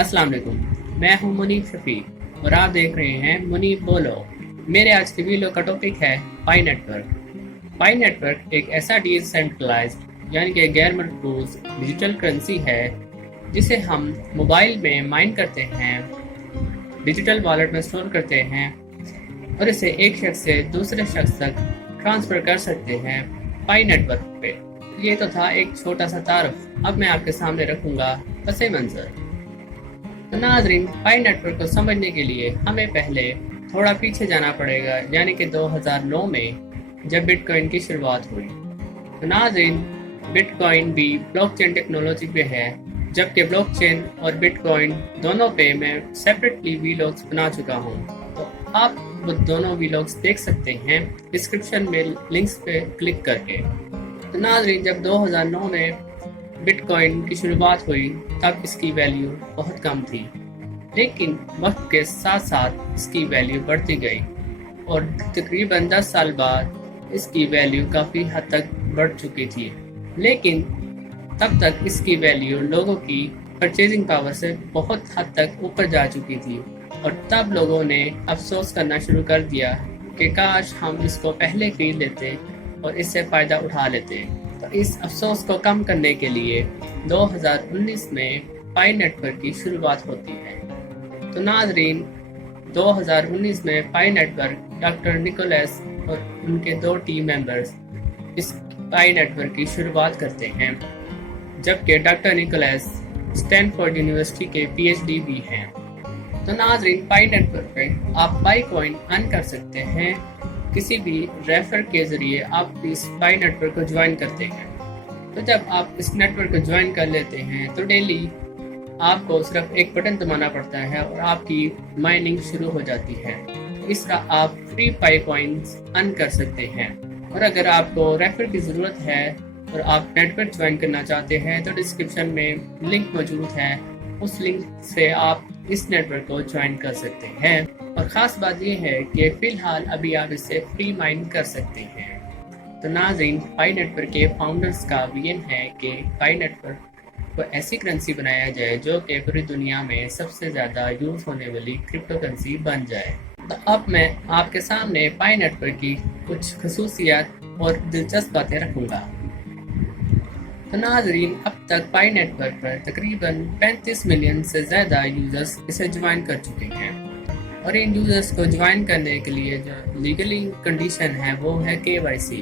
अस्सलाम वालेकुम। मैं हूं मुनीब शफीक और आप देख रहे हैं मुनीब बोलो। मेरे आज के वीडियो का टॉपिक है पाई नेटवर्क। पाई नेटवर्क एक ऐसा डिसेंट्रलाइज्ड यानी कि गैर मरकूज डिजिटल करेंसी है जिसे हम मोबाइल में माइन करते हैं, डिजिटल वॉलेट में स्टोर करते हैं और इसे एक शख्स से दूसरे शख्स तक ट्रांसफ़र कर सकते हैं पाई नेटवर्क पे। ये तो था एक छोटा सा तारुफ। अब मैं आपके सामने रखूँगा पस मंज़र। तो नाज़रीन, पाई नेटवर्क को समझने के लिए हमें पहले थोड़ा पीछे जाना पड़ेगा, यानी कि 2009 में जब बिटकॉइन की शुरुआत हुई। तो नाज़रीन, बिटकॉइन भी ब्लॉकचेन टेक्नोलॉजी पे है, जबकि ब्लॉकचेन और बिटकॉइन दोनों पे मैं सेपरेटली वीलॉग्स बना चुका हूँ। तो आप वो दोनों वीलॉग्स देख सकते हैं डिस्क्रिप्शन में लिंक्स पे क्लिक करके। तो नाज़रीन, जब 2009 में बिटकॉइन की शुरुआत हुई तब इसकी वैल्यू बहुत कम थी, लेकिन वक्त के साथ साथ इसकी वैल्यू बढ़ती गई और तकरीबन 10 साल बाद इसकी वैल्यू काफ़ी हद तक बढ़ चुकी थी। लेकिन तब तक इसकी वैल्यू लोगों की परचेजिंग पावर से बहुत हद तक ऊपर जा चुकी थी और तब लोगों ने अफसोस करना शुरू कर दिया कि काश हम इसको पहले खरीद लेते और इससे फ़ायदा उठा लेते। तो इस अफसोस को कम करने के लिए 2019 में पाई नेटवर्क की शुरुआत होती है। तो नाज़रीन, 2019 में पाई नेटवर्क डॉक्टर निकोलस और उनके 2 टीम मेंबर्स इस पाई नेटवर्क की शुरुआत करते हैं, जबकि डॉक्टर निकोलस स्टैनफोर्ड यूनिवर्सिटी के PhD भी हैं। तो नाज़रीन, पाई नेटवर्क पे आप पाई कॉइन अर्न कर सकते हैं। किसी भी रेफर के ज़रिए आप इस पाई नेटवर्क को ज्वाइन करते हैं। तो जब आप इस नेटवर्क को ज्वाइन कर लेते हैं तो डेली आपको सिर्फ एक बटन दबाना पड़ता है और आपकी माइनिंग शुरू हो जाती है। इस तरह आप फ्री पाई कॉइन्स अर्न कर सकते हैं। और अगर आपको रेफर की ज़रूरत है और आप नेटवर्क ज्वाइन करना चाहते हैं तो डिस्क्रिप्शन में लिंक मौजूद है, उस लिंक से आप इस नेटवर्क को ज्वाइन कर सकते हैं। और ख़ास बात यह है कि फ़िलहाल अभी आप इससे फ्री माइन कर सकते हैं। तो नाज़रीन, पाई नेटवर्क के फाउंडर्स का विजन है कि पाई नेटवर्क को ऐसी करेंसी बनाया जाए जो कि पूरी दुनिया में सबसे ज़्यादा यूज़ होने वाली क्रिप्टो करेंसी बन जाए। तो अब मैं आपके सामने पाई नेटवर्क की कुछ खसूसियात और दिलचस्प बातें रखूँगा। तो नाज़रीन, अब तक पाई नेटवर्क पर तकरीबन 35 मिलियन से ज़्यादा यूज़र्स इसे ज्वाइन कर चुके हैं और इन यूज़र्स को ज्वाइन करने के लिए जो लीगली कंडीशन है वो है KYC।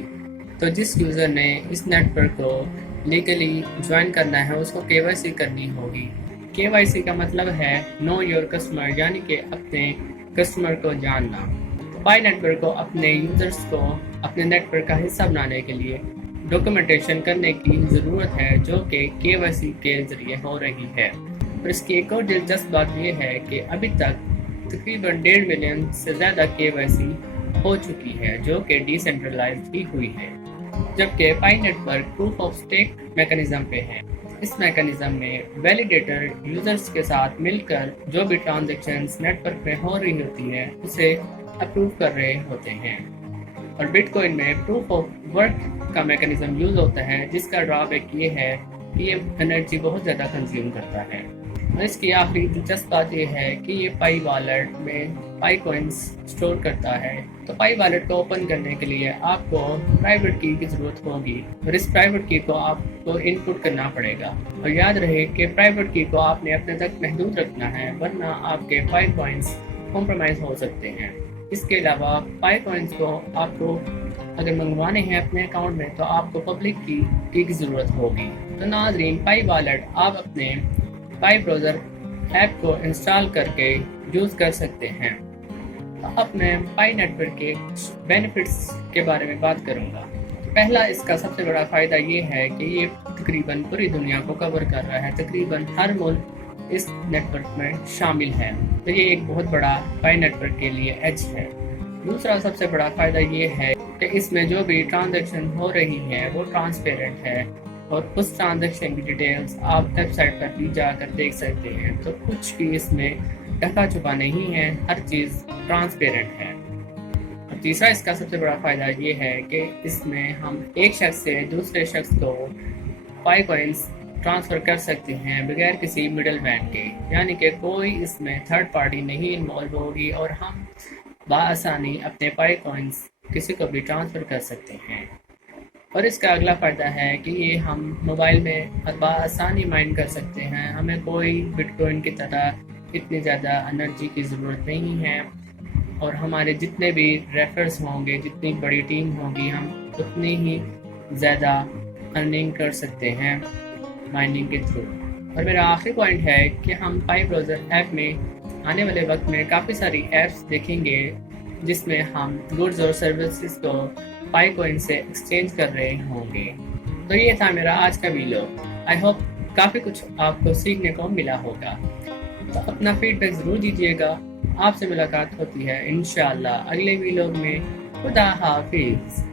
तो जिस यूज़र ने इस नेटवर्क को लीगली ज्वाइन करना है उसको KYC करनी होगी। KYC का मतलब है नो योर कस्टमर, यानी कि अपने कस्टमर को जानना। तो पाई नेटवर्क को अपने यूज़र्स को अपने नेटवर्क का हिस्सा बनाने के लिए डॉक्यूमेंटेशन करने की ज़रूरत है, जो कि KYC के ज़रिए हो रही है। और इसकी एक और दिलचस्प बात यह है कि अभी तक तकरीबन 1.5 मिलियन से ज़्यादा KYC हो चुकी है, जो कि डिसेंट्रलाइज्ड भी हुई है। जबकि Pi network proof of stake mechanism पे है। इस मैकेनिज्म में वैलिडेटर यूज़र्स के साथ मिलकर जो भी ट्रांजैक्शंस नेटवर्क में हो रही होती है उसे अप्रूव कर रहे होते हैं। और बिटकॉइन में प्रूफ ऑफ वर्क का मैकेनिज्म यूज़ होता है, जिसका ड्रॉबैक ये है कि ये एनर्जी बहुत ज़्यादा कंज्यूम करता है। और इसकी आखिरी दिलचस्प बात यह है कि ये पाई वॉलेट में पाई कॉइन्स स्टोर करता है। तो पाई वॉलेट को ओपन करने के लिए आपको प्राइवेट की ज़रूरत होगी और इस प्राइवेट की को आपको इनपुट करना पड़ेगा। और याद रहे कि प्राइवेट की को आपने अपने तक महदूद रखना है, वरना आपके पाई कॉइन्स कॉम्प्रोमाइज़ हो सकते हैं। इसके अलावा पाई कॉइन्स को आपको अगर मंगवाने हैं अपने अकाउंट में तो आपको पब्लिक की ज़रूरत होगी। तो नाज़रीन, पाई वॉलेट आप अपने पाई ब्राउज़र ऐप को इंस्टॉल करके यूज़ कर सकते हैं। तो अब मैं पाई नेटवर्क के बेनिफिट्स के बारे में बात करूँगा। पहला, इसका सबसे बड़ा फ़ायदा ये है कि ये तकरीबन पूरी दुनिया को कवर कर रहा है। तकरीबन हर मुल्क इस नेटवर्क में शामिल है, तो ये एक बहुत बड़ा पाई नेटवर्क के लिए एज है। दूसरा सबसे बड़ा फ़ायदा ये है कि इसमें जो भी ट्रांजैक्शन हो रही है वो ट्रांसपेरेंट है और उस ट्रांजैक्शन की डिटेल्स आप वेबसाइट पर भी जाकर देख सकते हैं। तो कुछ भी इसमें ढका छुपा नहीं है, हर चीज़ ट्रांसपेरेंट है। और तीसरा इसका सबसे बड़ा फ़ायदा ये है कि इसमें हम एक शख्स से दूसरे शख्स को पाई कॉइन्स ट्रांसफ़र कर सकते हैं बगैर किसी मिडल मैन के, यानी कि कोई इसमें थर्ड पार्टी नहीं इन्वॉल्व होगी और हम बआसानी अपने पाई कॉइन्स किसी को भी ट्रांसफ़र कर सकते हैं। और इसका अगला फ़ायदा है कि ये हम मोबाइल में बआसानी माइन कर सकते हैं, हमें कोई बिटकॉइन की तरह इतनी ज़्यादा एनर्जी की ज़रूरत नहीं है, और हमारे जितने भी रेफर्स होंगे, जितनी बड़ी टीम होगी, हम उतनी ही ज़्यादा अर्निंग कर सकते हैं माइनिंग के थ्रू। और मेरा आखिरी पॉइंट है कि हम पाई ब्राउज़र ऐप में आने वाले वक्त में काफ़ी सारी ऐप्स देखेंगे जिसमें हम गुड्स और सर्विसेज को पाई कॉइन से एक्सचेंज कर रहे होंगे। तो ये था मेरा आज का वीडियो। आई होप काफ़ी कुछ आपको सीखने को मिला होगा। तो अपना फीडबैक ज़रूर दीजिएगा। आपसे मुलाकात होती है इंशाअल्लाह अगले वीडियो में। खुदा हाफिज़।